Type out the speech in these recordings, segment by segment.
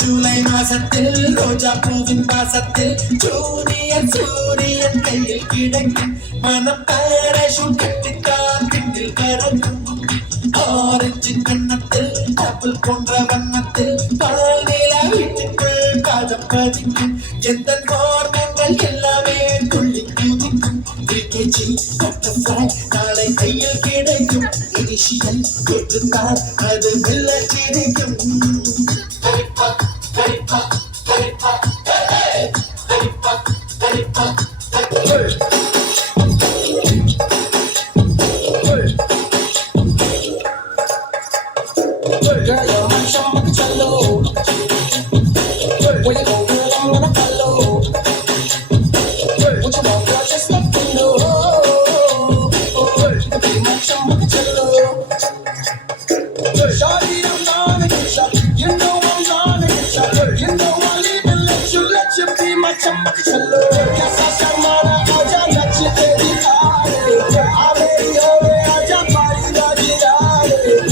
July മാസത്തിൽ റോജാപ്പൂവിൻ മാസത്തിൽ ജൂനിയൻ സൂര്യൻ കയ്യിൽ കിടക്കും മനം പാരഷൂട്ട് കെട്ടിക്കാൻ പിന്നിൽ കറങ്ങും ഓറഞ്ചിൻ കണ്ണത്തിൽ ആപ്പിൾ പോன்ற വണ്ണത്തിൽ പാൽനില വീട്ടിൽ കാതം പതിക്കും എந்த ഹോർമോൺകൾ எல்லாமே തുള്ളി കുതിക്കും ബട്ടർഫ്ലൈ നാളെ കയ്യിൽ കിടക്കും ഇനിഷ്യൽ കൊടുത്താൽ അത് മെല്ലെ ചിരിക്കും Girl, you're my summer cello. Where you go, girl, I'm gonna follow. What you want, girl, just let me know. You can be my summer cello. Shawty, I'm gonna get shot. You know I'm gonna get shot. You know I'll even let you be my summer cello. Yes, I shall mara, aja, let you take it out. Aave, ove, aja, pari, raji, aave.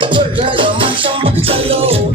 Girl, you're my summer cello.